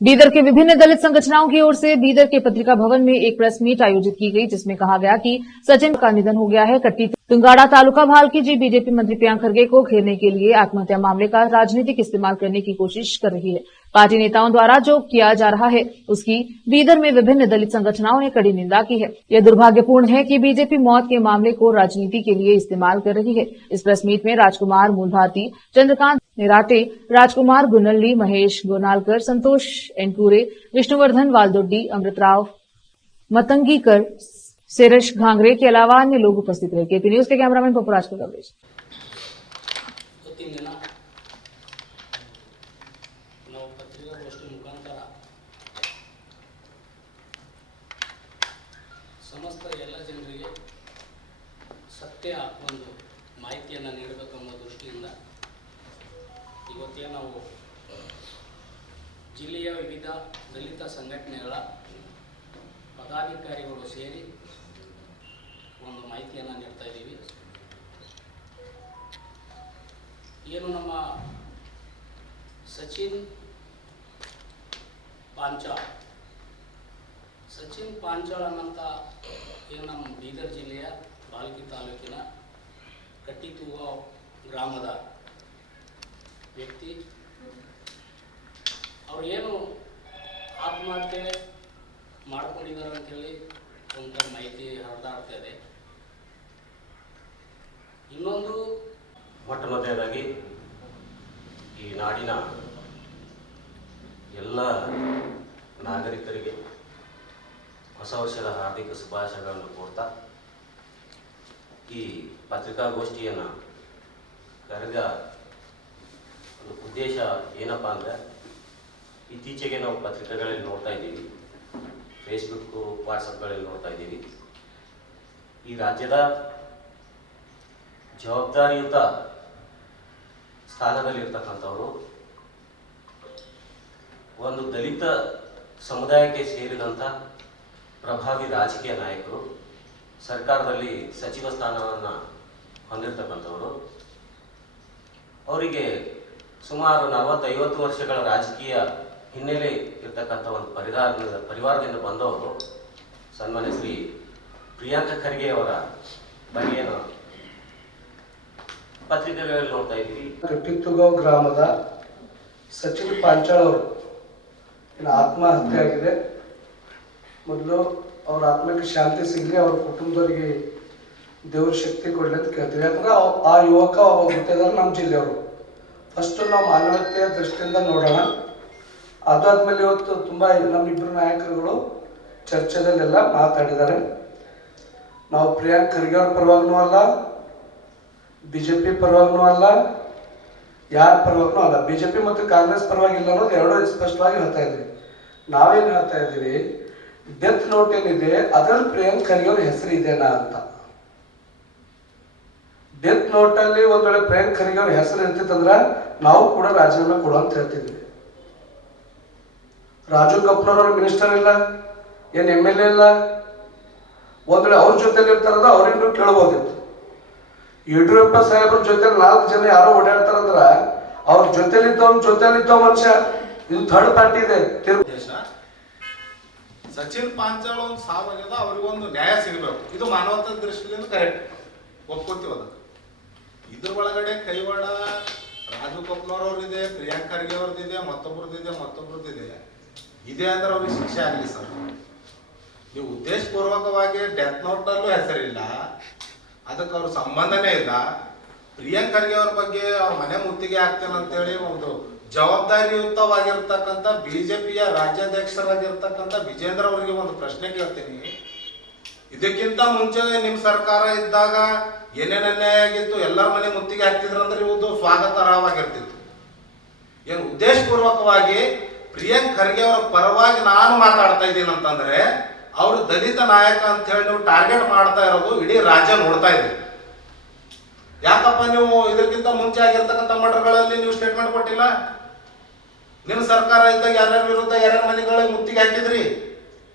बीदर के विभिन्न दलित संगठनों की ओर से बीदर के पत्रिका भवन में एक प्रेस मीट आयोजित की गई, जिसमें कहा गया कि सचिन का निधन हो गया है। कट्टी तुंगाड़ा तालुका भालकी जी बीजेपी मंत्री प्रियंक खरगे को घेरने के लिए आत्महत्या मामले का राजनीतिक इस्तेमाल करने की कोशिश कर रही है। पार्टी नेताओं द्वारा जो किया जा रहा है उसकी बीदर में विभिन्न दलित संगठनों ने कड़ी निंदा की है। यह दुर्भाग्यपूर्ण है कि बीजेपी मौत के मामले को राजनीति के लिए इस्तेमाल कर रही है। इस प्रेस मीट में राजकुमार मूलभारती, चंद्रकांत निराटे, राजकुमार गुनल्ली, महेश गोनालकर, संतोष एनकुरे, विष्णुवर्धन वालदोड्डी, अमृतराव मतंगीकर, सेरश घांगरे के अलावा अन्य लोग उपस्थित रहे। केपी न्यूज के कैमरामैन पपुराज का कवरेज। ಸಮಸ್ತ ಎಲ್ಲ ಜನರಿಗೆ ಸತ್ಯ ಒಂದು ಮಾಹಿತಿಯನ್ನು ನೀಡಬೇಕೆಂಬ ದೃಷ್ಟಿಯಿಂದ ಇವತ್ತೇ ನಾವು ಜಿಲ್ಲೆಯ ವಿವಿಧ ದಲಿತ ಸಂಘಟನೆಗಳ ಪದಾಧಿಕಾರಿಗಳು ಸೇರಿ ಒಂದು ಮಾಹಿತಿಯನ್ನು ನೀಡ್ತಾ ಇದ್ದೀವಿ. ಏನು ನಮ್ಮ ಸಚಿನ್ ಪಾಂಚಾಳ್ ಅನ್ನಂಥ ಏನು ನಮ್ಮ ಬೀದರ್ ಜಿಲ್ಲೆಯ ಭಾಲ್ಕಿ ತಾಲೂಕಿನ ಕಟ್ಟಿತೂವ ಗ್ರಾಮದ ವ್ಯಕ್ತಿ, ಅವರು ಏನು ಆತ್ಮಹತ್ಯೆ ಮಾಡಿಕೊಂಡಿದ್ದಾರೆ ಅಂಥೇಳಿ ಒಂದು ಮಾಹಿತಿ ಹರಿದಾಡ್ತಾ ಇದೆ. ಇನ್ನೊಂದು ಮೊಟ್ಟ ಮೊದಲನೇದಾಗಿ ಈ ನಾಡಿನ ಎಲ್ಲ ನಾಗರಿಕರಿಗೆ ಹೊಸ ವರ್ಷದ ಹಾರ್ದಿಕ ಶುಭಾಶಯಗಳನ್ನು ಕೋರ್ತಾ ಈ ಪತ್ರಿಕಾಗೋಷ್ಠಿಯನ್ನು ಕರೆದ ಒಂದು ಉದ್ದೇಶ ಏನಪ್ಪ ಅಂದರೆ, ಇತ್ತೀಚೆಗೆ ನಾವು ಪತ್ರಿಕೆಗಳಲ್ಲಿ ನೋಡ್ತಾ ಇದ್ದೀವಿ, ಫೇಸ್ಬುಕ್ಕು ವಾಟ್ಸಪ್ಗಳಲ್ಲಿ ನೋಡ್ತಾ ಇದ್ದೀವಿ, ಈ ರಾಜ್ಯದ ಜವಾಬ್ದಾರಿಯುತ ಸ್ಥಾನದಲ್ಲಿರ್ತಕ್ಕಂಥವರು ಒಂದು ದಲಿತ ಸಮುದಾಯಕ್ಕೆ ಸೇರಿದಂಥ ಪ್ರಭಾವಿ ರಾಜಕೀಯ ನಾಯಕರು, ಸರ್ಕಾರದಲ್ಲಿ ಸಚಿವ ಸ್ಥಾನವನ್ನು ಹೊಂದಿರತಕ್ಕಂಥವರು, ಅವರಿಗೆ ಸುಮಾರು 40-50 ವರ್ಷಗಳ ರಾಜಕೀಯ ಹಿನ್ನೆಲೆ ಇರ್ತಕ್ಕಂಥ ಒಂದು ಪರಿವಾರದಿಂದ ಬಂದವರು ಸನ್ಮಾನ್ಯ ಶ್ರೀ ಪ್ರಿಯಾಂಕ ಖರ್ಗೆ ಅವರ ಬಗೆಯನ್ನು ಪತ್ರಿಕೆಗಳಲ್ಲಿ ನೋಡ್ತಾ ಇದ್ದೀವಿ. ಕಟ್ಟಿತುಗಾಂವ್ ಗ್ರಾಮದ ಸಚಿನ್ ಪಾಂಚಾಳ್ ಅವರು ಆತ್ಮಹತ್ಯೆ ಆಗಿದೆ. ಮೊದಲು ಅವ್ರ ಆತ್ಮಕ್ಕೆ ಶಾಂತಿ ಸಿಗಲಿ, ಅವ್ರ ಕುಟುಂಬದವರಿಗೆ ದೇವ್ರ ಶಕ್ತಿ ಕೊಡಲಿ ಅಂತ ಕೇಳ್ತೀವಿ. ಯಾಕಂದ್ರೆ ಆ ಯುವಕ ಒಬ್ಬ ಗುತ್ತೇದಾರ ನಮ್ಮ ಜಿಲ್ಲೆಯವರು. ಫಸ್ಟು ನಾವು ಮಾನವೀಯತೆಯ ದೃಷ್ಟಿಯಿಂದ ನೋಡೋಣ. ಅದಾದ್ಮೇಲೆ ಇವತ್ತು ತುಂಬ ನಮ್ಮಿಬ್ಬರು ನಾಯಕರುಗಳು ಚರ್ಚೆದಲ್ಲೆಲ್ಲ ಮಾತಾಡಿದ್ದಾರೆ. ನಾವು ಪ್ರಿಯಾಂಕ್ ಖರ್ಗೆ ಅವ್ರ ಪರವಾಗೂ ಅಲ್ಲ, ಬಿಜೆಪಿ ಪರವಾಗೂ ಅಲ್ಲ, ಯಾರ ಪರವಾಗೂ ಅಲ್ಲ, ಬಿಜೆಪಿ ಮತ್ತು ಕಾಂಗ್ರೆಸ್ ಪರವಾಗಿಲ್ಲ ಅನ್ನೋದು ಎರಡೂ ಸ್ಪಷ್ಟವಾಗಿ ಹೇಳ್ತಾ ಇದ್ವಿ. ನಾವೇನು ಹೇಳ್ತಾ ಇದ್ದೀವಿ, ಡೆತ್ ನೋಟ್ ಏನಿದೆ ಅದರಲ್ಲಿ ಪ್ರಿಯಾಂಕ್ ಖರ್ಗೆ ಅವ್ರ ಹೆಸರು ಇದೆನಾ ಅಂತ. ಡೆತ್ ನೋಟ್ ಅಲ್ಲಿ ಒಂದ್ ವೇಳೆ ಪ್ರಿಯಾಂಕ್ ಖರ್ಗೆ ಅವ್ರ ಹೆಸರು ಇರ್ತಿತ್ತಂದ್ರ ನಾವು ಕೂಡ ರಾಜೀನಾಮೆ ಕೊಡು ಅಂತ ಹೇಳ್ತಿದ್ವಿ. ರಾಜು ಕಪ್ನವ್ರ ಮಿನಿಸ್ಟರ್ ಇಲ್ಲ, ಏನ್ MLA ಇಲ್ಲ. ಒಂದ್ ವೇಳೆ ಅವ್ರ ಜೊತೆಲಿ ಇರ್ತಾರದ ಅವ್ರಿಗೂ ಕೇಳಬಹುದಿತ್ತು. ಯಡಿಯೂರಪ್ಪ ಸಾಹೇಬ್ರ ಜೊತೆ 4 ಜನ ಯಾರೋ ಓಡಾಡ್ತಾರಂದ್ರ ಅವ್ರ ಜೊತೆಲಿದ್ದವ ಮನುಷ್ಯ. ಇದು ಥರ್ಡ್ ಪಾರ್ಟಿ ಇದೆ. ಸಚಿನ್ ಪಾಂಚಾಳ್ ಒಂದು ಸಾವಾಗ್ಯದ, ಅವ್ರಿಗೊಂದು ನ್ಯಾಯ ಸಿಗಬೇಕು. ಇದು ಮಾನವತಾ ದೃಷ್ಟಿಯಿಂದ ಕರೆಕ್ಟ್, ಒಪ್ಕೋತೀವಿ ಅದಕ್ಕೆ. ಇದ್ರ ಒಳಗಡೆ ಕೈವಾಡ ರಾಜು ಕಪ್ನವ್ರವ್ರದಿದೆ, ಪ್ರಿಯಾಂಕ್ ಖರ್ಗೆ ಅವ್ರದ್ದಿದೆ, ಮತ್ತೊಬ್ರದ್ದಿದೆ ಇದೆ ಅಂದ್ರೆ ಅವ್ರಿಗೆ ಶಿಕ್ಷೆ ಆಗಲಿ ಸರ್. ನೀವು ಉದ್ದೇಶಪೂರ್ವಕವಾಗಿ ಡೆತ್ ನೋಟಲ್ಲೂ ಹೆಸರಿಲ್ಲ, ಅದಕ್ಕೆ ಅವ್ರ ಸಂಬಂಧನೇ ಇಲ್ಲ. ಪ್ರಿಯಾಂಕ್ ಖರ್ಗೆ ಅವ್ರ ಬಗ್ಗೆ ಅವ್ರ ಮನೆ ಮುತ್ತಿಗೆ ಆಗ್ತೇನೆ ಅಂತೇಳಿ ಒಂದು ಜವಾಬ್ದಾರಿಯುತವಾಗಿರ್ತಕ್ಕಂಥ ಬಿಜೆಪಿಯ ರಾಜ್ಯಾಧ್ಯಕ್ಷರಾಗಿರ್ತಕ್ಕಂಥ ವಿಜೇಂದ್ರ ಅವರಿಗೆ ಒಂದು ಪ್ರಶ್ನೆ ಕೇಳ್ತೀನಿ. ಇದಕ್ಕಿಂತ ಮುಂಚೆ ನಿಮ್ಮ ಸರ್ಕಾರ ಇದ್ದಾಗ ಏನೇನು ಅನ್ಯಾಯ ಆಗಿತ್ತು, ಎಲ್ಲರ ಮನೆ ಮುತ್ತಿಗೆ ಹಾಕ್ತಿದ್ರು ಅಂದ್ರೆ ಇವುದು ಸ್ವಾಗತಾರ್ಹವಾಗಿರ್ತಿತ್ತು. ಏನು ಉದ್ದೇಶಪೂರ್ವಕವಾಗಿ ಪ್ರಿಯಾಂಕ್ ಖರ್ಗೆ ಅವರ ಪರವಾಗಿ ನಾನು ಮಾತಾಡ್ತಾ ಇದ್ದೀನಿ ಅಂತಂದ್ರೆ, ಅವರು ದಲಿತ ನಾಯಕ ಅಂತ ಹೇಳಿ ನೀವು ಟಾರ್ಗೆಟ್ ಮಾಡ್ತಾ ಇರೋದು ಇಡೀ ರಾಜ್ಯ ನೋಡ್ತಾ ಇದೆ. ಯಾಕಪ್ಪ ನೀವು ಇದಕ್ಕಿಂತ ಮುಂಚೆ ಆಗಿರ್ತಕ್ಕಂಥ ಮರ್ಡರ್ಗಳಲ್ಲಿ ನೀವು ಸ್ಟೇಟ್ಮೆಂಟ್ ಕೊಟ್ಟಿಲ್ಲ? ನಿಮ್ಮ ಸರ್ಕಾರ ಇದ್ದಾಗ ಯಾರ್ಯಾರ ವಿರುದ್ಧ ಯಾರ್ಯಾರ ಮನೆಗಳಿಗೆ ಮುತ್ತಿಗೆ ಹಾಕಿದ್ರಿ?